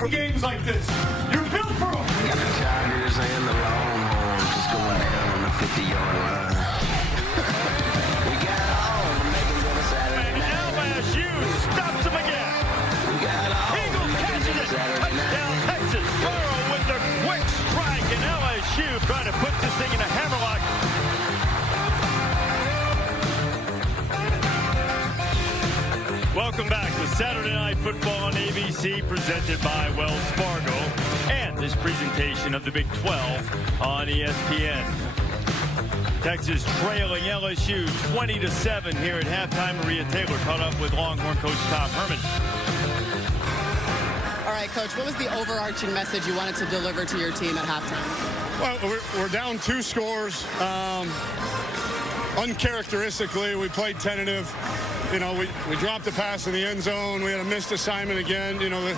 for games like this. You're built for them. Got the Tigers and the Longhorns just going down on the 50-yard line. We got all to make it go to Saturday night. And LSU stops them again. We got all to Eagles make it catching go to it. Saturday night. Touchdown Texas. Burrow with their quick strike, and LSU trying to put this thing in a hammerlock. Welcome back to Saturday Night Football on ABC, presented by Wells Fargo, and this presentation of the Big 12 on ESPN. Texas trailing LSU 20-7 here at halftime. Maria Taylor caught up with Longhorn coach Tom Herman. All right, Coach, what was the overarching message you wanted to deliver to your team at halftime? Well, we're down 2 scores. Uncharacteristically, we played tentative. You know, we dropped the pass in the end zone. We had a missed assignment again. You know,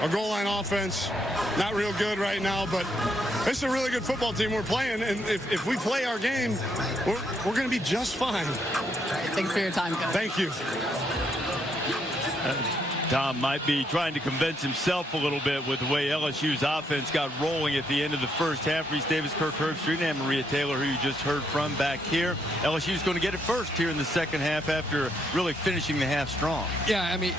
our goal line offense, not real good right now, but it's a really good football team we're playing. And if we play our game, we're going to be just fine. Thanks for your time, Coach. Thank you. Tom might be trying to convince himself a little bit with the way LSU's offense got rolling at the end of the first half. Reese Davis, Kirk Herbstreit, and Maria Taylor, who you just heard from back here. LSU's going to get it first here in the second half after really finishing the half strong. Yeah, I mean,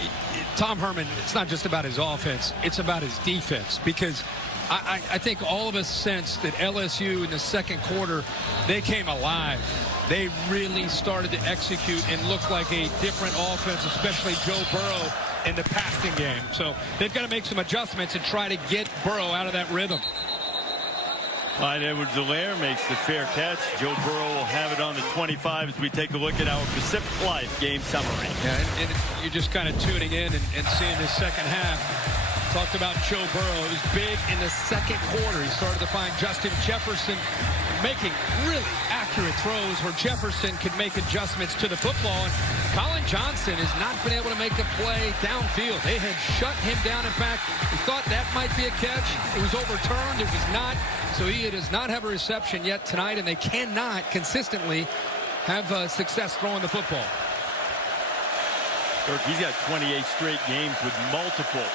Tom Herman, it's not just about his offense. It's about his defense, because I think all of us sensed that LSU in the second quarter, they came alive. They really started to execute and look like a different offense, especially Joe Burrow in the passing game. So they've got to make some adjustments and try to get Burrow out of that rhythm. Clyde Edwards-Helaire makes the fair catch. Joe Burrow will have it on the 25 as we take a look at our Pacific Life game summary. Yeah, and you're just kind of tuning in and seeing this second half. Talked about Joe Burrow. It was big in the second quarter. He started to find Justin Jefferson making really accurate throws where Jefferson could make adjustments to the football. And Colin Johnson has not been able to make a play downfield. They had shut him down. In fact, we thought that might be a catch. It was overturned. It was not. So he does not have a reception yet tonight, and they cannot consistently have success throwing the football. Kirk, he's got 28 straight games with multiple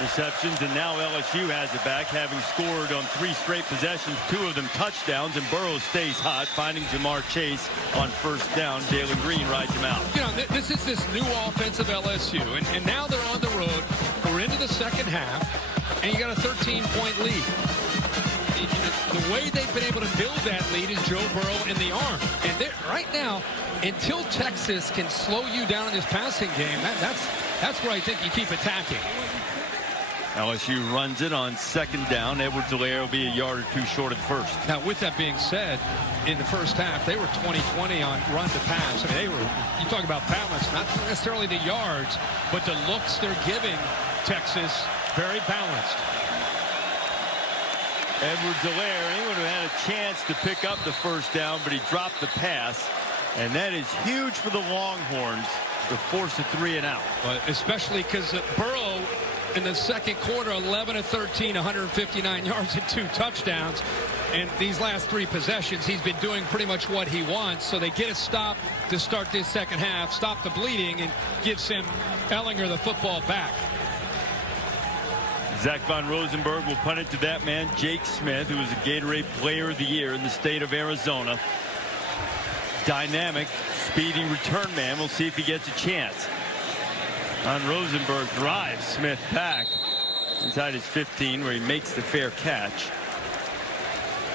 receptions, and now LSU has it back, having scored on 3 straight possessions, 2 of them touchdowns, and Burrow stays hot, finding Jamar Chase on first down. Jalen Green rides him out. You know, this is this new offense of LSU, and now they're on the road. We're into the second half, and you got a 13-point lead. The way they've been able to build that lead is Joe Burrow and the arm. And right now, until Texas can slow you down in this passing game, that's where I think you keep attacking. LSU runs it on second down. Edwards-Helaire will be a yard or 2 short of the first. Now, with that being said, in the first half, they were 20-20 on run to pass. I mean, you talk about balance, not necessarily the yards, but the looks they're giving Texas, very balanced. Edwards-Helaire, he would have had a chance to pick up the first down, but he dropped the pass. And that is huge for the Longhorns to force a 3 and out. But especially because Burrow, in the second quarter, 11 of 13, 159 yards and 2 touchdowns. And these last 3 possessions, he's been doing pretty much what he wants. So they get a stop to start this second half, stop the bleeding, and gives him Ehlinger the football back. Zach Von Rosenberg will punt it to that man, Jake Smith, who was a Gatorade Player of the Year in the state of Arizona. Dynamic, speedy return man. We'll see if he gets a chance. On Rosenberg drives Smith back inside his 15, where he makes the fair catch.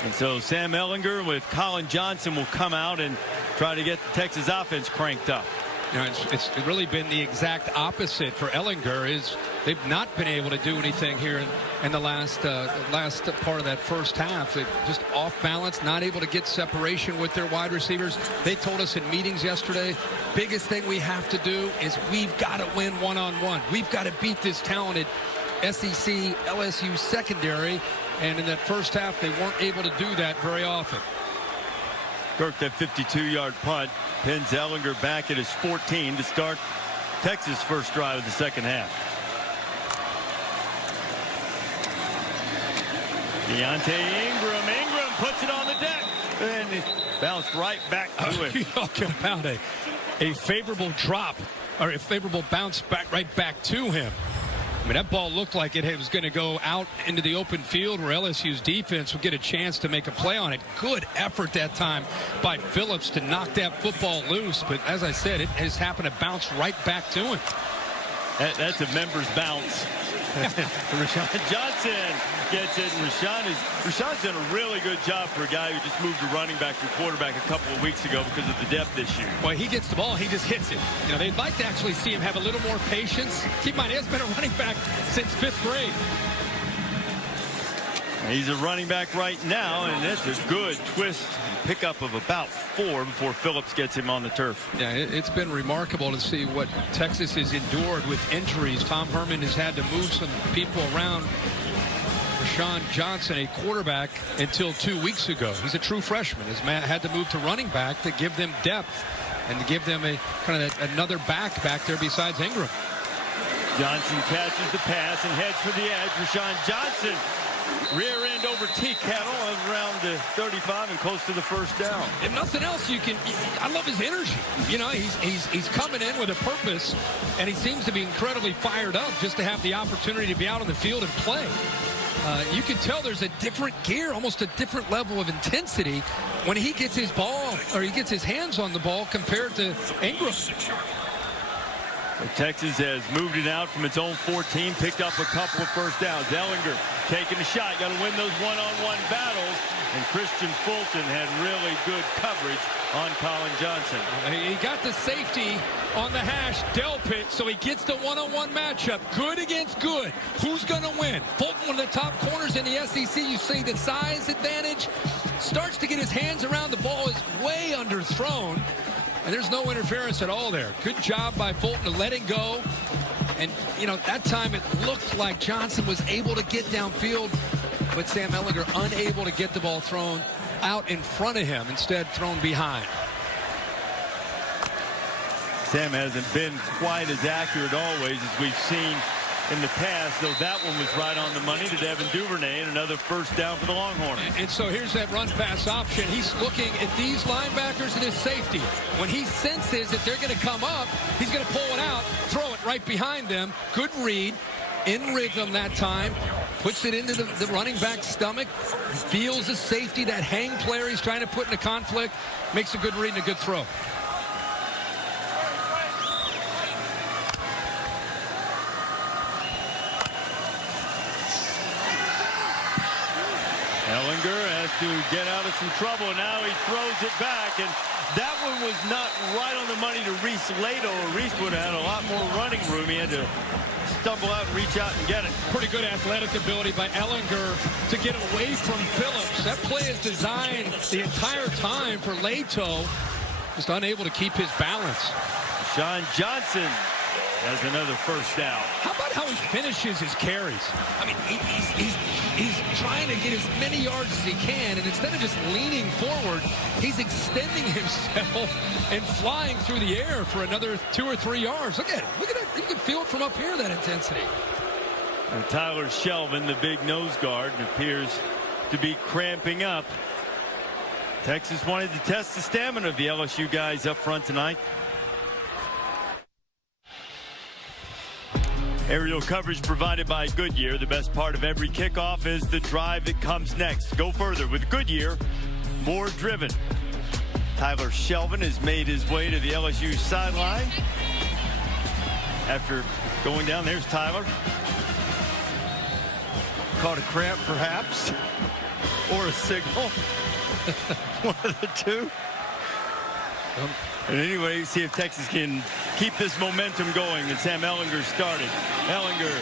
And so Sam Ehlinger with Colin Johnson will come out and try to get the Texas offense cranked up. You know, it's really been the exact opposite for Ehlinger. Is they've not been able to do anything here in the last part of that first half. They're just off balance, not able to get separation with their wide receivers. They told us in meetings yesterday, biggest thing we have to do is we've got to win one-on-one. We've got to beat this talented SEC LSU secondary. And in that first half, they weren't able to do that very often. Kirk, that 52-yard punt pins Ehlinger back at his 14 to start Texas' first drive of the second half. Deontay Ingram puts it on the deck, and it bounced right back to him. You're talking about a favorable drop, or a favorable bounce back right back to him. I mean, that ball looked like it was going to go out into the open field where LSU's defense would get a chance to make a play on it. Good effort that time by Phillips to knock that football loose. But as I said, it has happened to bounce right back to him. That's a member's bounce. Rashawn Johnson gets it, and Rashawn's done a really good job for a guy who just moved to running back to quarterback a couple of weeks ago because of the depth issue. Well, he gets the ball, he just hits it. You know, they'd like to actually see him have a little more patience. Keep in mind, he has been a running back since 5th grade. He's a running back right now, and that's a good twist pickup of about 4 before Phillips gets him on the turf. Yeah, it's been remarkable to see what Texas has endured with injuries. Tom Herman has had to move some people around. Rashawn Johnson, a quarterback until 2 weeks ago. He's a true freshman. Has had to move to running back to give them depth and to give them a kind of another back there besides Ingram. Johnson catches the pass and heads for the edge. Rashawn Johnson rear end over T. Kettle around the 35 and close to the first down. If nothing else, I love his energy. You know, he's coming in with a purpose, and he seems to be incredibly fired up just to have the opportunity to be out on the field and play. You can tell there's a different gear, almost a different level of intensity when he gets his ball, or he gets his hands on the ball compared to Ingram. Texas has moved it out from its own 14, picked up a couple of first downs. Ellinger taking a shot, got to win those one-on-one battles, and Christian Fulton had really good coverage on Colin Johnson. He got the safety on the hash, Delpit, so he gets the one-on-one matchup. Good against good. Who's going to win? Fulton, one of the top corners in the SEC. You see the size advantage. Starts to get his hands around the ball, is way underthrown. And there's no interference at all there. Good job by Fulton to let it go. And, you know, that time it looked like Johnson was able to get downfield, but Sam Ehlinger unable to get the ball thrown out in front of him, instead thrown behind. Sam hasn't been quite as accurate always as we've seen in the past, though that one was right on the money to Devin Duvernay, and another first down for the Longhorns. And so here's that run pass option. He's looking at these linebackers and his safety. When he senses that they're going to come up, he's going to pull it out, throw it right behind them. Good read, in rhythm that time. Puts it into the running back's stomach. Feels the safety, that hang player he's trying to put in a conflict. Makes a good read and a good throw. Ehlinger has to get out of some trouble. Now he throws it back, and that one was not right on the money to Reese Lato. Reese would have had a lot more running room. He had to stumble out and reach out and get it. Pretty good athletic ability by Ehlinger to get away from Phillips. That play is designed the entire time for Lato. Just unable to keep his balance. Sean Johnson has another first down. How about how he finishes his carries? I mean, he's trying to get as many yards as he can, and instead of just leaning forward, he's extending himself and flying through the air for another 2 or 3 yards. Look at it. Look at that. You can feel it from up here, that intensity. And Tyler Shelvin, the big nose guard, appears to be cramping up. Texas wanted to test the stamina of the LSU guys up front tonight. Aerial coverage provided by Goodyear. The best part of every kickoff is the drive that comes next. Go further with Goodyear, more driven. Tyler Shelvin has made his way to the LSU sideline. After going down, there's Tyler. Caught a cramp, perhaps, or a signal. One of the two. And anyway, see if Texas can keep this momentum going that Sam Ehlinger started. Ehlinger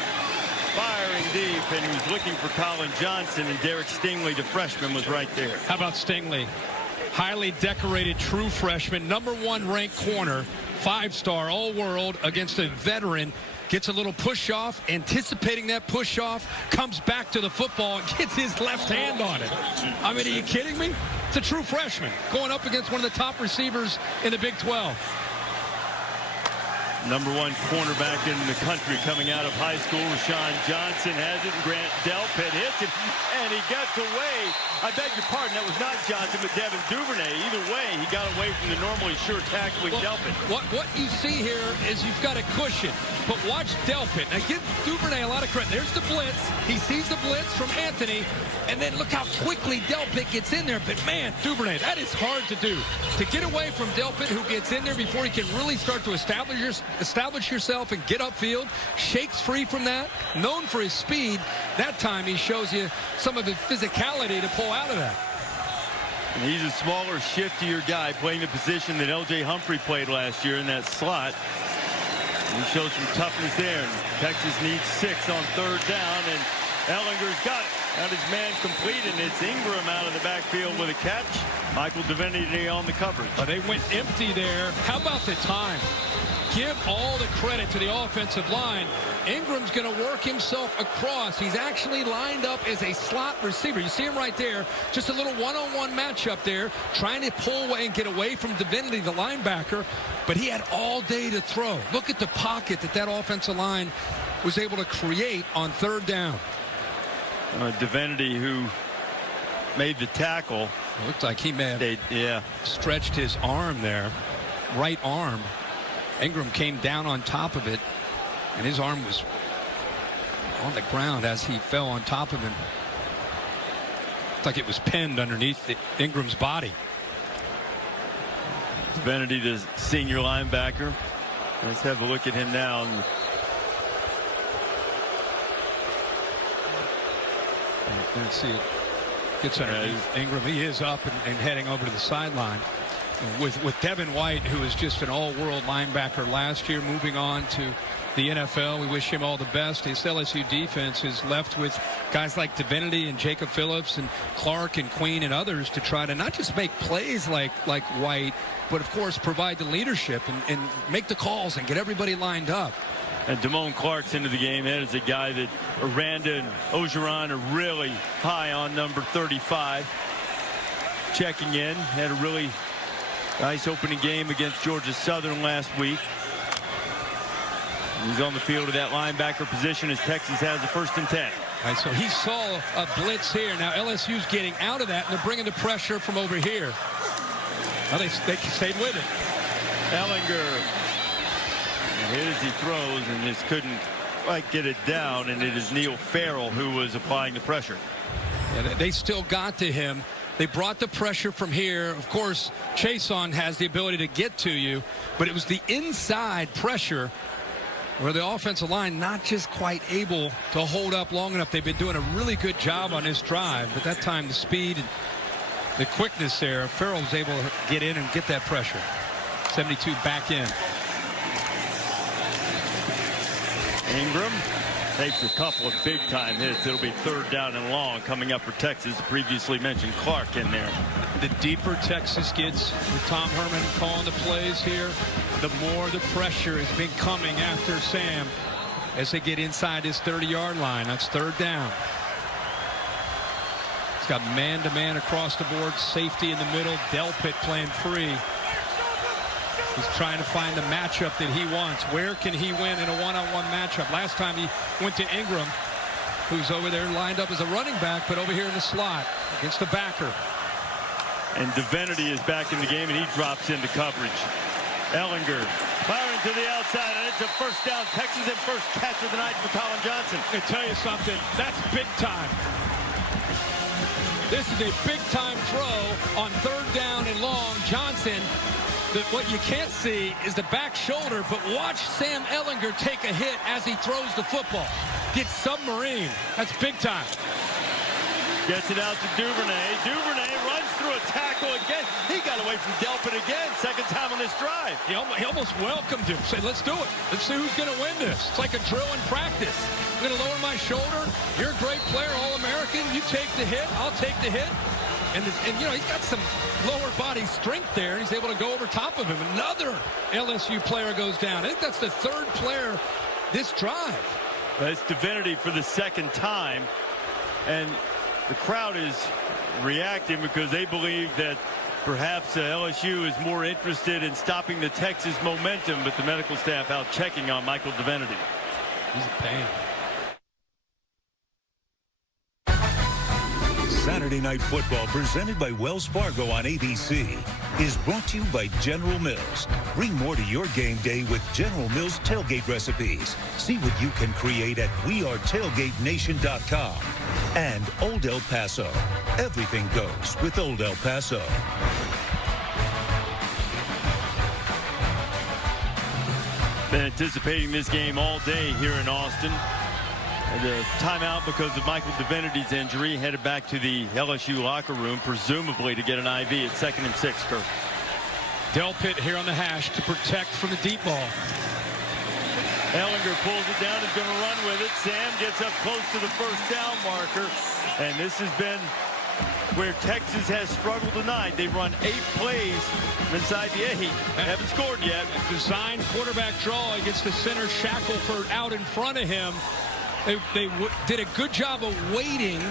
firing deep, and he was looking for Colin Johnson, and Derek Stingley, the freshman, was right there. How about Stingley? Highly decorated true freshman, #1 ranked corner, 5-star all-world against a veteran. Gets a little push-off, anticipating that push-off, comes back to the football and gets his left hand on it. I mean, are you kidding me? It's a true freshman going up against one of the top receivers in the Big 12. #1 cornerback in the country coming out of high school. Rashawn Johnson has it, and Grant Delpit hits it, and he gets away. I beg your pardon, that was not Johnson, but Devin Duvernay. Either way, he got away from the normally sure tackling Delpit. What you see here is you've got a cushion, but watch Delpit. Now, give Duvernay a lot of credit. There's the blitz. He sees the blitz from Anthony, and then look how quickly Delpit gets in there. But, man, Duvernay, that is hard to do. To get away from Delpit, who gets in there before he can really start to establish yourself and get upfield, shakes free from that, known for his speed. That time he shows you some of his physicality to pull out of that. And he's a smaller, shiftier guy playing the position that L.J. Humphrey played last year in that slot. He shows some toughness there. And Texas needs 6 on 3rd down, and Ellinger's got it. Got his man complete, and it's Ingram out of the backfield with a catch. Michael Divinity on the coverage. They went empty there. How about the time? Give all the credit to the offensive line. Ingram's going to work himself across. He's actually lined up as a slot receiver. You see him right there. Just a little one-on-one matchup there, trying to pull away and get away from Divinity, the linebacker. But he had all day to throw. Look at the pocket that offensive line was able to create on 3rd down. Divinity, who made the tackle. It looked like he may have stretched his arm there, right arm. Ingram came down on top of it, and his arm was on the ground as he fell on top of him. Looked like it was pinned underneath Ingram's body. Divinity, the senior linebacker. Let's have a look at him now. Let's see it. Gets underneath Ingram. He is up and heading over to the sideline. With Devin White, who was just an all-world linebacker last year, moving on to the NFL. We wish him all the best. His LSU defense is left with guys like Divinity and Jacob Phillips and Clark and Queen and others to try to not just make plays like White, but, of course, provide the leadership and make the calls and get everybody lined up. And Damone Clark's into the game. That is a guy that Aranda and Ogeron are really high on, number 35. Checking in. Had a really nice opening game against Georgia Southern last week. He's on the field of that linebacker position as Texas has a 1st and 10. All right, so he saw a blitz here. Now LSU's getting out of that, and they're bringing the pressure from over here. Now they stayed with it. Ellinger hit as he throws and just couldn't quite get it down, and it is Neil Farrell who was applying the pressure. Yeah, they still got to him. They brought the pressure from here. Of course, Chason has the ability to get to you, but it was the inside pressure where the offensive line not just quite able to hold up long enough. They've been doing a really good job on this drive, but that time the speed and the quickness there, Farrell was able to get in and get that pressure. 72 back in. Ingram takes a couple of big-time hits. It'll be 3rd down and long coming up for Texas. The previously mentioned Clark in there. The deeper Texas gets with Tom Herman calling the plays here, the more the pressure has been coming after Sam as they get inside his 30-yard line. That's 3rd down. It's got man-to-man across the board, safety in the middle, Delpit playing free. He's trying to find the matchup that he wants. Where can he win in a one-on-one matchup? Last time he went to Ingram, who's over there lined up as a running back, but over here in the slot against the backer. And Divinity is back in the game, and he drops into coverage. Ellinger firing to the outside, and it's a 1st down. Texas in 1st catch of the night for Colin Johnson. I tell you something, that's big time. This is a big-time throw on 3rd down and long. Johnson, what you can't see is the back shoulder, but watch Sam Ellinger take a hit as he throws the football. Gets submarine. That's big time. Gets it out to Duvernay. Duvernay runs through a tackle again. He got away from Delpit again. 2nd time on this drive. He almost welcomed him. Said, let's do it. Let's see who's going to win this. It's like a drill in practice. I'm going to lower my shoulder. You're a great player, All-American. You take the hit. I'll take the hit. And you know, he's got some lower body strength there. He's able to go over top of him. Another LSU player goes down. I think that's the 3rd player this drive. That's Divinity for the 2nd time. And the crowd is reacting because they believe that Perhaps LSU is more interested in stopping the Texas momentum, but the medical staff out checking on Michael Divinity. He's a pain. Saturday Night Football, presented by Wells Fargo on ABC, is brought to you by General Mills. Bring more to your game day with General Mills tailgate recipes. See what you can create at wearetailgatenation.com. And Old El Paso. Everything goes with Old El Paso. Been anticipating this game all day here in Austin. The timeout because of Michael Divinity's injury. Headed back to the LSU locker room, presumably to get an IV at 2nd and 6, Kirk. Delpit here on the hash to protect from the deep ball. Ellinger pulls it down, is going to run with it. Sam gets up close to the first down marker. And this has been where Texas has struggled tonight. They've run 8 plays inside the 8. Haven't scored yet. Design quarterback draw. He gets the center Shackelford out in front of him. They did a good job of waiting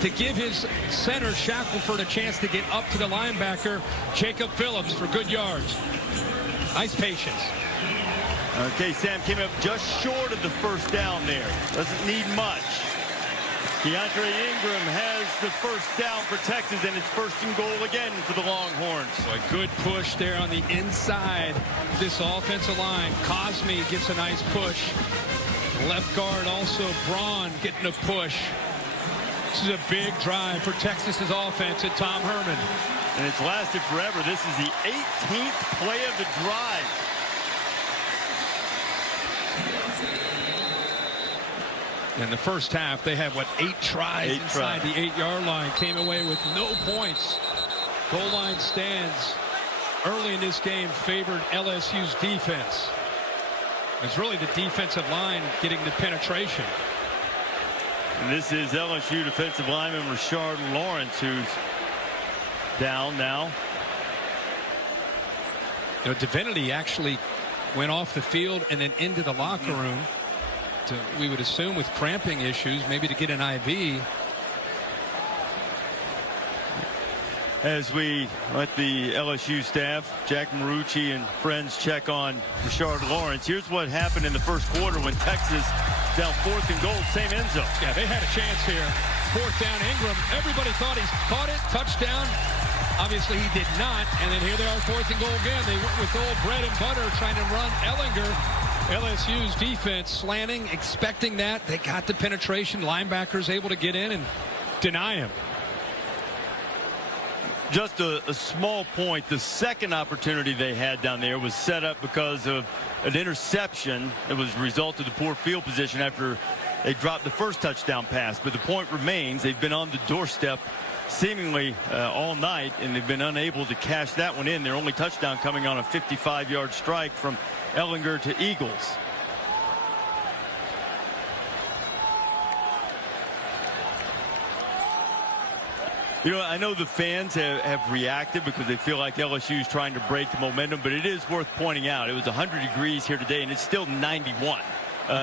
to give his center Shackelford a chance to get up to the linebacker, Jacob Phillips, for good yards. Nice patience. Okay, Sam came up just short of the first down there. Doesn't need much. DeAndre Ingram has the first down for Texas, and it's 1st and goal again for the Longhorns. So a good push there on the inside of this offensive line. Cosme gets a nice push. Left guard also Braun getting a push. This is a big drive for Texas's offense at Tom Herman. And it's lasted forever. This is the 18th play of the drive. In the first half, they had, 8 tries inside the 8-yard line. Came away with no points. Goal line stands early in this game favored LSU's defense. It's really the defensive line getting the penetration. And this is LSU defensive lineman Rashard Lawrence, who's down now. You know, Divinity actually went off the field and then into the locker room. We would assume with cramping issues, maybe to get an IV. As we let the LSU staff, Jack Marucci and friends, check on Rashard Lawrence. Here's what happened in the first quarter when Texas down 4th and goal, same end zone. Yeah, they had a chance here. 4th down, Ingram. Everybody thought he's caught it, touchdown. Obviously, he did not. And then here they are, 4th and goal again. They went with old bread and butter, trying to run Ellinger. LSU's defense slanting, expecting that. They got the penetration. Linebackers able to get in and deny him. Just a small point. The second opportunity they had down there was set up because of an interception that was a result of the poor field position after they dropped the first touchdown pass. But the point remains, they've been on the doorstep seemingly all night, and they've been unable to cash that one in. Their only touchdown coming on a 55-yard strike from Ellinger to Eagles. You know, I know the fans have reacted because they feel like LSU is trying to break the momentum, but it is worth pointing out. It was 100 degrees here today, and it's still 91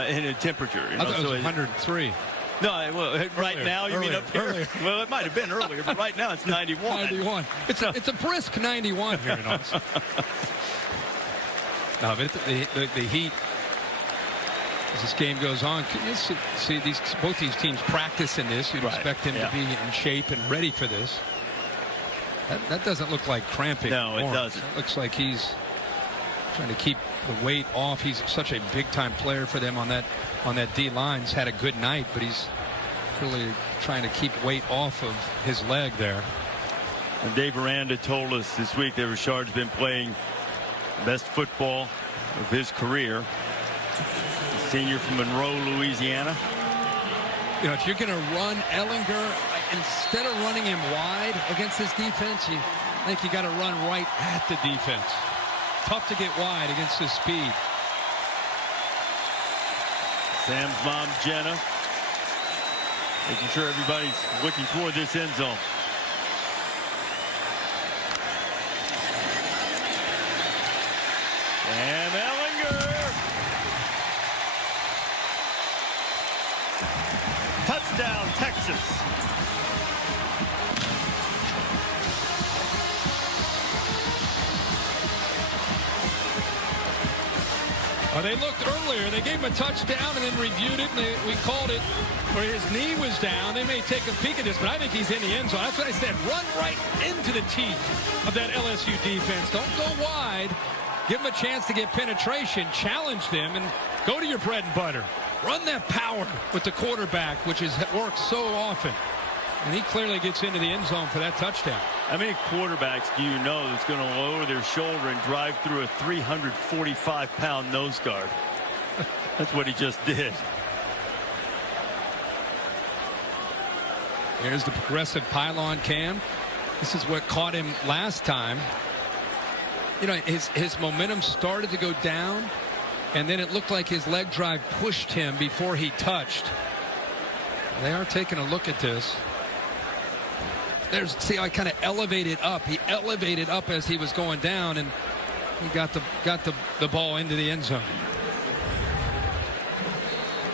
in a temperature. You know? I thought it was 103. No, well, right now, you mean up here? Earlier. Well, it might have been earlier, but right now it's 91. 91. It's a brisk 91 here in Austin. No, but the heat, as this game goes on, you see both these teams practice in this. You'd expect them to be in shape and ready for this. That doesn't look like cramping. No, it doesn't. It looks like he's trying to keep the weight off. He's such a big-time player for them on that D-line. He's had a good night, but he's really trying to keep weight off of his leg there. And Dave Aranda told us this week that Rashard's been playing the best football of his career. Senior from Monroe, Louisiana. You know, if you're going to run Ellinger, instead of running him wide against this defense, I think you got to run right at the defense. Tough to get wide against his speed. Sam's mom, Jenna, making sure everybody's looking toward this end zone. And Ellinger. Touchdown, Texas. They looked earlier. They gave him a touchdown and then reviewed it, and we called it where his knee was down. They may take a peek at this, but I think he's in the end zone. That's what I said. Run right into the teeth of that LSU defense. Don't go wide. Give them a chance to get penetration. Challenge them and go to your bread and butter. Run that power with the quarterback, which has worked so often. And he clearly gets into the end zone for that touchdown. How many quarterbacks do you know that's going to lower their shoulder and drive through a 345-pound nose guard? That's what he just did. Here's the progressive pylon cam. This is what caught him last time. You know, his momentum started to go down, and then it looked like his leg drive pushed him before he touched. They are taking a look at this. See how I kind of elevated up. He elevated up as he was going down, and he got the ball into the end zone.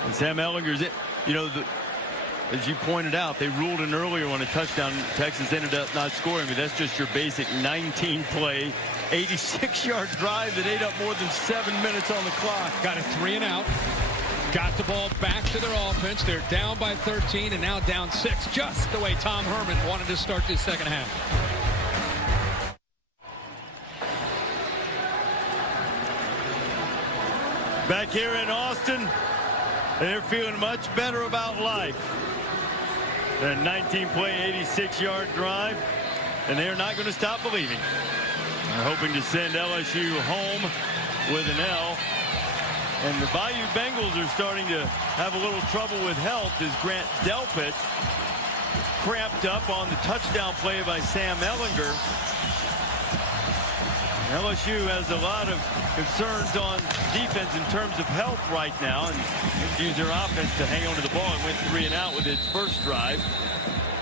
And Sam Ehlinger's it. You know, as you pointed out, they ruled in earlier on a touchdown. Texas ended up not scoring, but that's just your basic 19-play, 86-yard drive that ate up more than 7 minutes on the clock. Got a 3 and out. Got the ball back to their offense. They're down by 13 and now down 6, just the way Tom Herman wanted to start this second half. Back here in Austin, they're feeling much better about life. That 19-play, 86-yard drive, and they're not going to stop believing. They're hoping to send LSU home with an L. And the Bayou Bengals are starting to have a little trouble with health as Grant Delpit cramped up on the touchdown play by Sam Ehlinger. LSU has a lot of concerns on defense in terms of health right now, and use their offense to hang on to the ball. It went 3 and out with its first drive.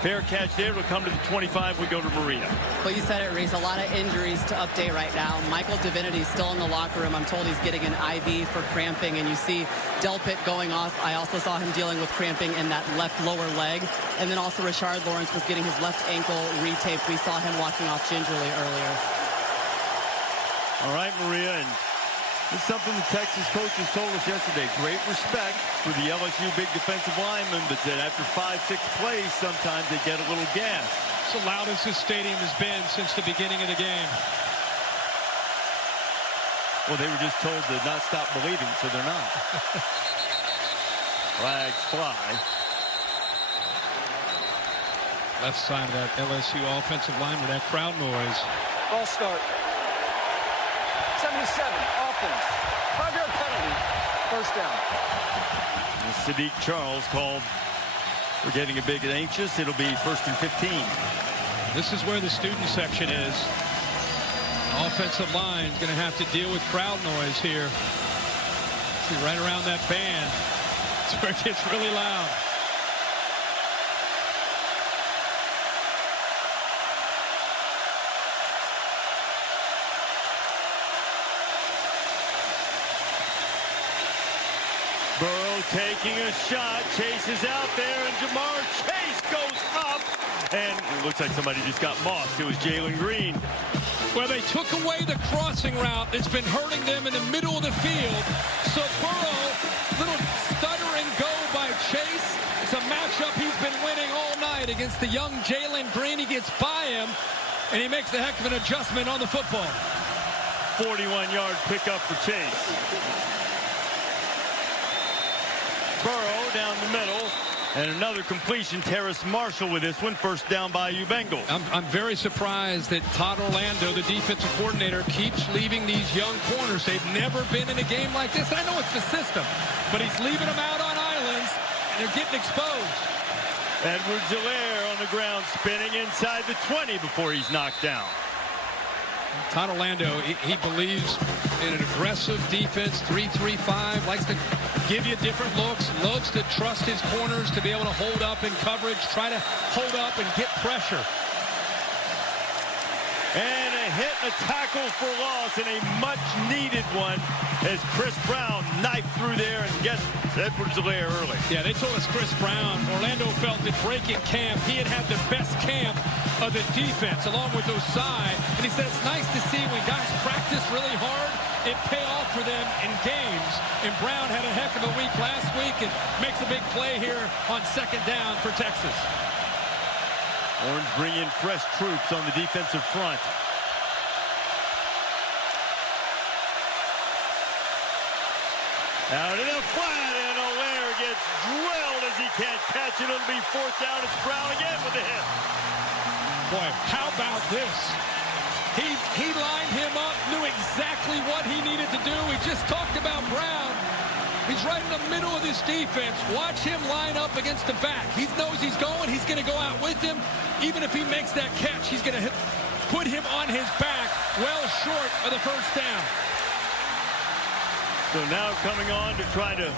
Fair catch there. It'll come to the 25. We go to Maria. Well, you said it, Reese. A lot of injuries to update right now. Michael Divinity still in the locker room. I'm told he's getting an IV for cramping, and you see Delpit going off. I also saw him dealing with cramping in that left lower leg. And then also Rashard Lawrence was getting his left ankle retaped. We saw him walking off gingerly earlier. All right, Maria, and this is something the Texas coaches told us yesterday. Great respect for the LSU big defensive linemen, but that after 5-6 plays, sometimes they get a little gas. It's the loudest this stadium has been since the beginning of the game. Well, they were just told to not stop believing, so they're not. Flags fly. Left side of that LSU offensive line with that crowd noise. Ball start. 77, offense. 5-yard penalty. First down. And Sadiq Charles called for getting a bit anxious. It'll be 1st and 15. This is where the student section is. The offensive line is going to have to deal with crowd noise here. See, right around that band. It's where it gets really loud. Burrow taking a shot. Chase is out there, and Jamar Chase goes up. And it looks like somebody just got mossed. It was Jalen Green. Well, they took away the crossing route that's been hurting them in the middle of the field. So Burrow, little stutter and go by Chase. It's a matchup he's been winning all night against the young Jalen Green. He gets by him, and he makes a heck of an adjustment on the football. 41-yard pickup for Chase. Burrow down the middle, and another completion. Terrace Marshall with this one. First down by you Bengals. I'm very surprised that Todd Orlando, the defensive coordinator, keeps leaving these young corners. They've never been in a game like this. I know it's the system, but he's leaving them out on islands, and they're getting exposed. Edwards-Helaire on the ground, spinning inside the 20 before he's knocked down. Todd Orlando, he believes in an aggressive defense, 3-3-5, likes to give you different looks, loves to trust his corners to be able to hold up in coverage, try to hold up and get pressure. And a hit, a tackle for loss, and a much-needed one as Chris Brown knifed through there and gets Edwards-Helaire early. Yeah, they told us Chris Brown, Orlando felt that breaking camp, he had the best camp of the defense along with Osai. And he said it's nice to see when guys practice really hard it pay off for them in games. And Brown had a heck of a week last week and makes a big play here on second down for Texas. Orange bring in fresh troops on the defensive front. Out in the flat, and Allaire gets drilled as he can't catch it. It'll be fourth down. It's Brown again with a hit. Boy, how about this? He lined him up, knew exactly what he needed to do. We just talked about Brown. He's right in the middle of this defense. Watch him line up against the back. He knows he's going. He's going to go out with him. Even if he makes that catch, he's going to put him on his back well short of the first down. So now coming on to try to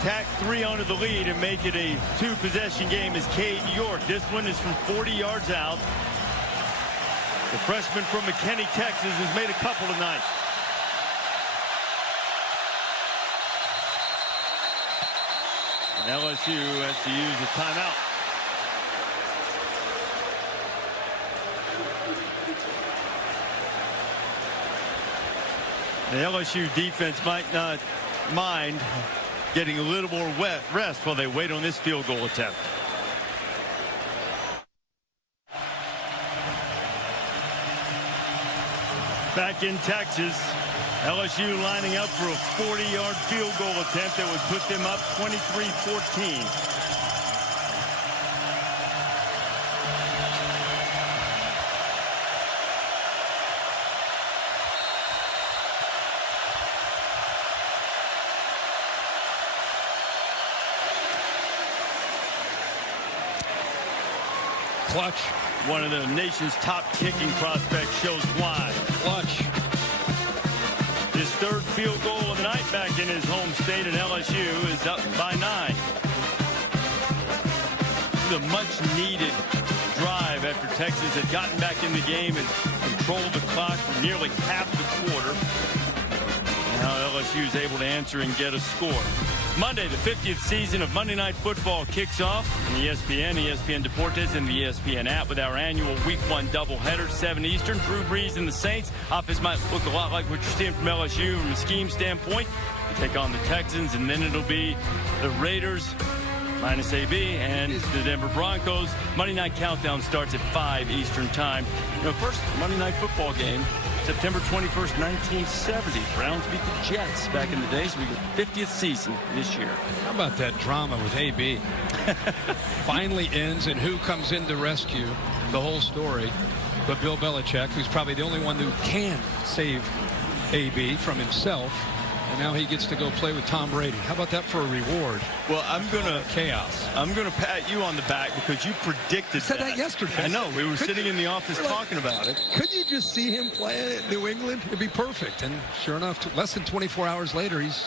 tack 3 onto the lead and make it a 2-possession game is Cade York. This one is from 40 yards out. The freshman from McKinney, Texas, has made a couple tonight. And LSU has to use a timeout. The LSU defense might not mind getting a little more rest while they wait on this field goal attempt. Back in Texas, LSU lining up for a 40-yard field goal attempt that would put them up 23-14. Clutch. One of the nation's top kicking prospects shows why. Clutch. His third field goal of the night back in his home state, and LSU is up by 9. The much-needed drive after Texas had gotten back in the game and controlled the clock for nearly half the quarter. Now LSU is able to answer and get a score. Monday, the 50th season of Monday Night Football kicks off on ESPN, ESPN Deportes, and the ESPN app with our annual Week 1 doubleheader, 7 Eastern. Drew Brees and the Saints. Offense might look a lot like what you're seeing from LSU from a scheme standpoint. They take on the Texans, and then it'll be the Raiders minus AB and the Denver Broncos. Monday Night Countdown starts at 5 Eastern time. First Monday Night Football game, September 21st, 1970. Browns beat the Jets back in the day, so we get 50th season this year. How about that drama with AB? Finally ends, and who comes in to rescue the whole story but Bill Belichick, who's probably the only one who can save AB from himself. And now he gets to go play with Tom Brady. How about that for a reward? Well, I'm gonna chaos. I'm gonna pat you on the back because you predicted said that yesterday. I know. We were sitting in the office talking about it. Could you just see him play at New England? It'd be perfect. And sure enough, less than 24 hours later, he's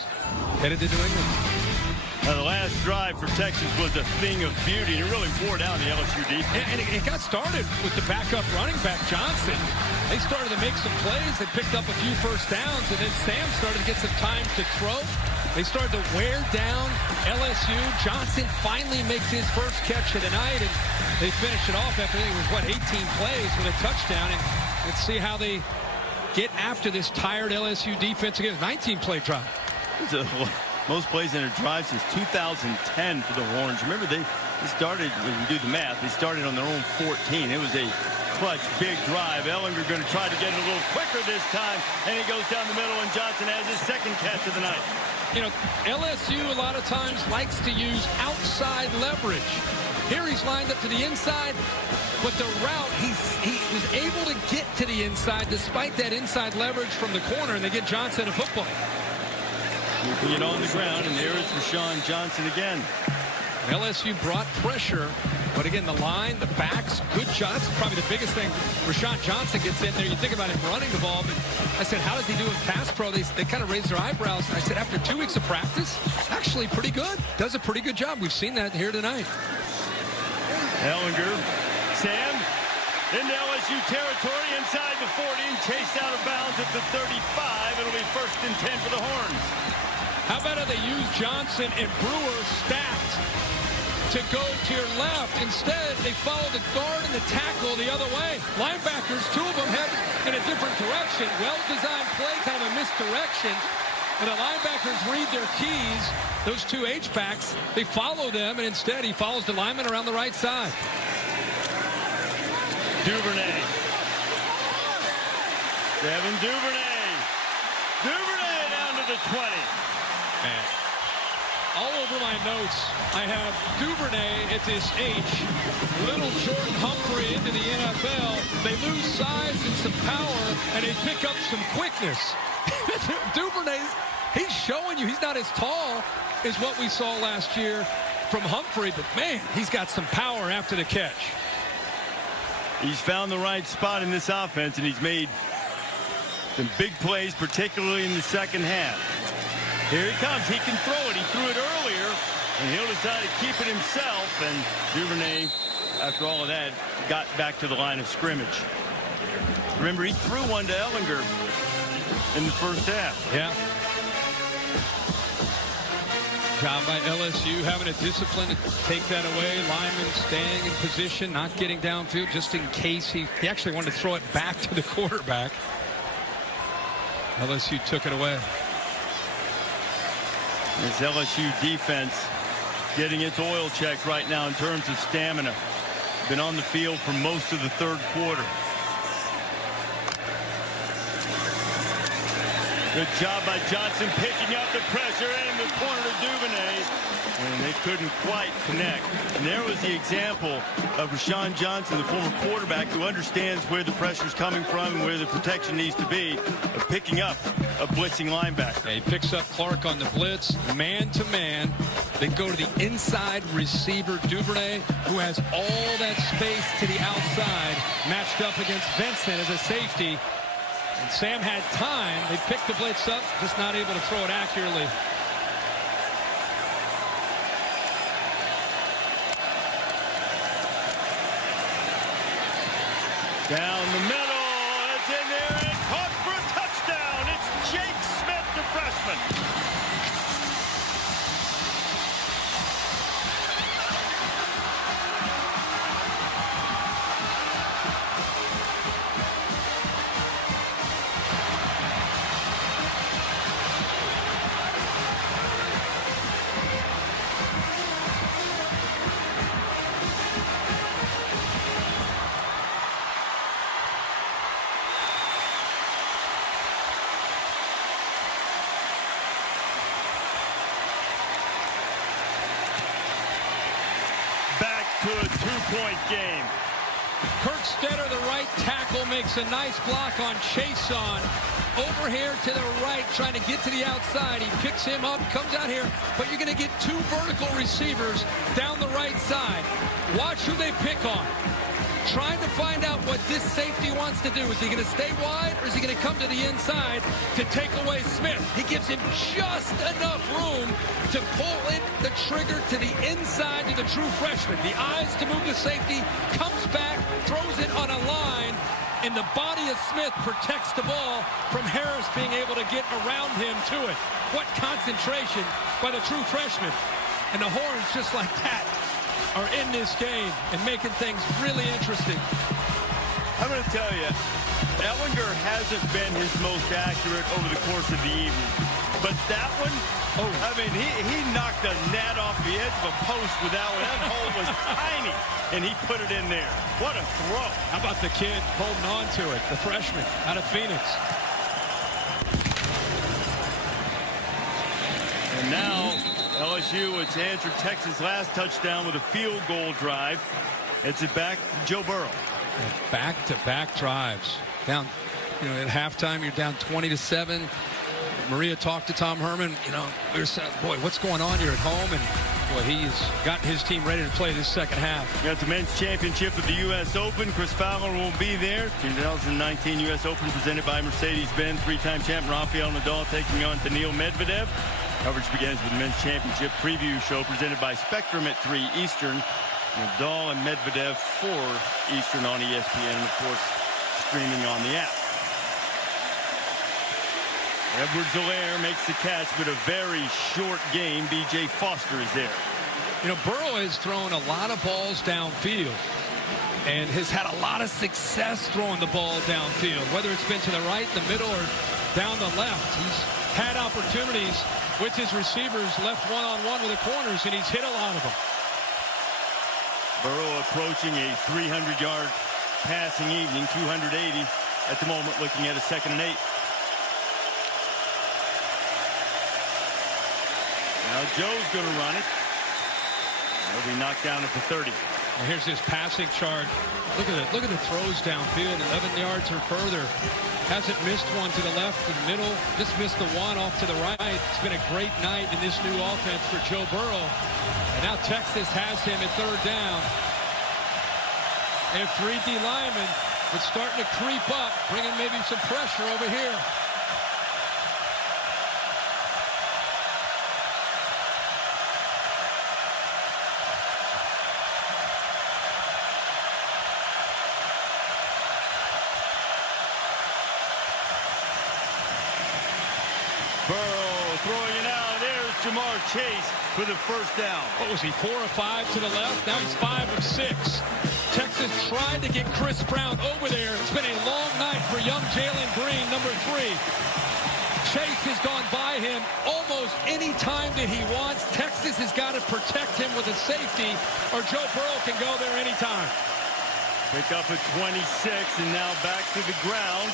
headed to New England. Now, the last drive for Texas was a thing of beauty. It really wore down the LSU defense. And it got started with the backup running back, Johnson. They started to make some plays. They picked up a few first downs, and then Sam started to get some time to throw. They started to wear down LSU. Johnson finally makes his first catch of the night, and they finish it off after, I think it was, 18 plays with a touchdown. And let's see how they get after this tired LSU defense again. 19-play drive. Most plays in a drive since 2010 for the Orange. Remember, they started, when you do the math, they started on their own 14. It was a clutch, big drive. Ellinger going to try to get it a little quicker this time, and he goes down the middle, and Johnson has his second catch of the night. You know, LSU a lot of times likes to use outside leverage. Here he's lined up to the inside, but the route, he was able to get to the inside despite that inside leverage from the corner, and they get Johnson a football. Keeping it on the ground, and there is Rashawn Johnson again. LSU brought pressure, but again, the line, the backs, good shots. Probably the biggest thing, Rashawn Johnson gets in there. You think about him running the ball, but I said, how does he do in pass pro? They kind of raised their eyebrows. I said, after 2 weeks of practice, actually pretty good. Does a pretty good job. We've seen that here tonight. Ellinger, Sam, into LSU territory, inside the 40, and chased out of bounds at the 35. It'll be 1st and 10 for the Horns. How about how they use Johnson and Brewer stacked? to go to your left. Instead, they follow the guard and the tackle the other way. Linebackers, two of them head in a different direction. Well-designed play, kind of a misdirection. And the linebackers read their keys. Those two H-backs, they follow them, and instead he follows the lineman around the right side. Duvernay. Devin Duvernay. Duvernay down to the 20. Man. All over my notes, I have Duvernay at this H. Little Jordan Humphrey into the NFL. They lose size and some power, and they pick up some quickness. Duvernay, he's showing you he's not as tall as what we saw last year from Humphrey, but man, he's got some power after the catch. He's found the right spot in this offense, and he's made some big plays, particularly in the second half. Here he comes. He can throw it. He threw it earlier, and he'll decide to keep it himself. And Duvernay, after all of that, got back to the line of scrimmage. Remember, he threw one to Ellinger in the first half. Yeah. Job by LSU having a discipline to take that away. Lyman staying in position, not getting downfield just in case he actually wanted to throw it back to the quarterback. LSU took it away. This LSU defense getting its oil check right now in terms of stamina. Been on the field for most of the third quarter. Good job by Johnson picking up the pressure in the corner to Duvernay. And they couldn't quite connect. And there was the example of Rashawn Johnson, the former quarterback, who understands where the pressure's coming from and where the protection needs to be, of picking up a blitzing linebacker. Yeah, he picks up Clark on the blitz, man-to-man. They go to the inside receiver, Duvernay, who has all that space to the outside, matched up against Vincent as a safety. And Sam had time. They picked the blitz up, just not able to throw it accurately. Down the middle, it's in there and caught for a touchdown. It's Jake Smith, the freshman. To a two-point game. Kurt Stetter, the right tackle, makes a nice block on Chason. Over here to the right, trying to get to the outside. He picks him up, comes out here, but you're going to get two vertical receivers down the right side. Watch who they pick on. Trying to find out what this safety wants to do. Is he going to stay wide, or is he going to come to the inside to take away Smith? He gives him just enough room to pull it, the trigger to the inside to the true freshman. The eyes to move the safety, comes back, throws it on a line, and the body of Smith protects the ball from Harris being able to get around him to it. What concentration by the true freshman. And the Horns, just like that, are in this game and making things really interesting. I'm going to tell you, Ellinger hasn't been his most accurate over the course of the evening. But that one, I mean, he knocked a net off the edge of a post with that one. That hole was tiny, and he put it in there. What a throw. How about the kid holding on to it, the freshman out of Phoenix. And now LSU, it's Andrew Texas' last touchdown with a field goal drive. It's it back to Joe Burrow. Back-to-back drives. Down, at halftime, you're down 20-7. Maria talked to Tom Herman. We were saying, boy, what's going on here at home? And boy, he's got his team ready to play this second half. Got the men's championship of the U.S. Open. Chris Fowler will be there. 2019 U.S. Open presented by Mercedes-Benz. Three-time champ Rafael Nadal taking on Daniil Medvedev. Coverage begins with the men's championship preview show presented by Spectrum at 3 Eastern. Nadal and Medvedev 4 Eastern on ESPN, and of course streaming on the app. Edwards-Helaire makes the catch, but a very short game. B.J. Foster is there. You know, Burrow has thrown a lot of balls downfield and has had a lot of success throwing the ball downfield, whether it's been to the right, the middle, or down the left. He's had opportunities with his receivers left one-on-one with the corners, and he's hit a lot of them. Burrow approaching a 300-yard passing evening, 280 at the moment, looking at a 2nd and 8. Now Joe's going to run it. He'll be knocked down at the 30. And here's his passing chart. Look at the throws downfield, 11 yards or further. Hasn't missed one to the left and middle. Just missed the one off to the right. It's been a great night in this new offense for Joe Burrow. And now Texas has him at 3rd down. And 3D linemen are starting to creep up, bringing maybe some pressure over here. Burrow throwing it out. There's Jamar Chase for the 1st down. What was he, 4 or 5 to the left? Now he's 5 of 6. Texas tried to get Chris Brown over there. It's been a long night for young Jalen Green, number 3. Chase has gone by him almost any time that he wants. Texas has got to protect him with a safety, or Joe Burrow can go there anytime. Pick up at 26, and now back to the ground.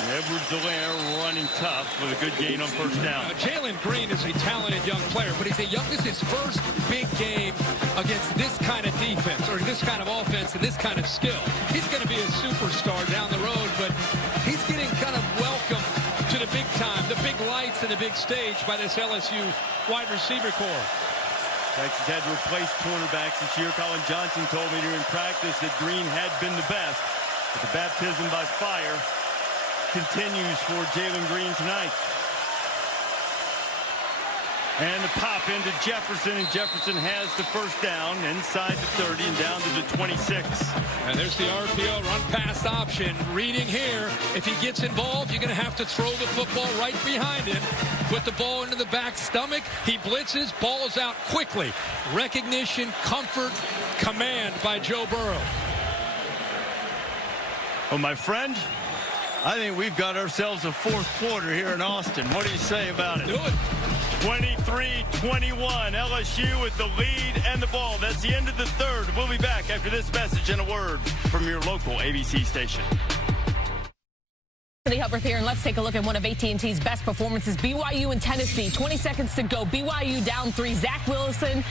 Edwards-Helaire running tough with a good gain on 1st down. Jalen Green is a talented young player, but he's his first big game against this kind of defense, or this kind of offense and this kind of skill. He's going to be a superstar down the road, but he's getting kind of welcomed to the big time, the big lights and the big stage by this LSU wide receiver corps. Texas had to replace cornerbacks this year. Colin Johnson told me during practice that Green had been the best, but the baptism by fire continues for Jalen Green tonight. And the pop into Jefferson, and Jefferson has the 1st down inside the 30 and down to the 26. And there's the RPO run-pass option. Reading here, if he gets involved, you're going to have to throw the football right behind him. Put the ball into the back stomach. He blitzes, ball's out quickly. Recognition, comfort, command by Joe Burrow. Well, my friend, I think we've got ourselves a 4th quarter here in Austin. What do you say about it? Do it. 23-21, LSU with the lead and the ball. That's the end of the 3rd. We'll be back after this message and a word from your local ABC station. Cindy Hubbard here, and let's take a look at one of AT&T's best performances. BYU and Tennessee, 20 seconds to go. BYU down 3. Zach Wilson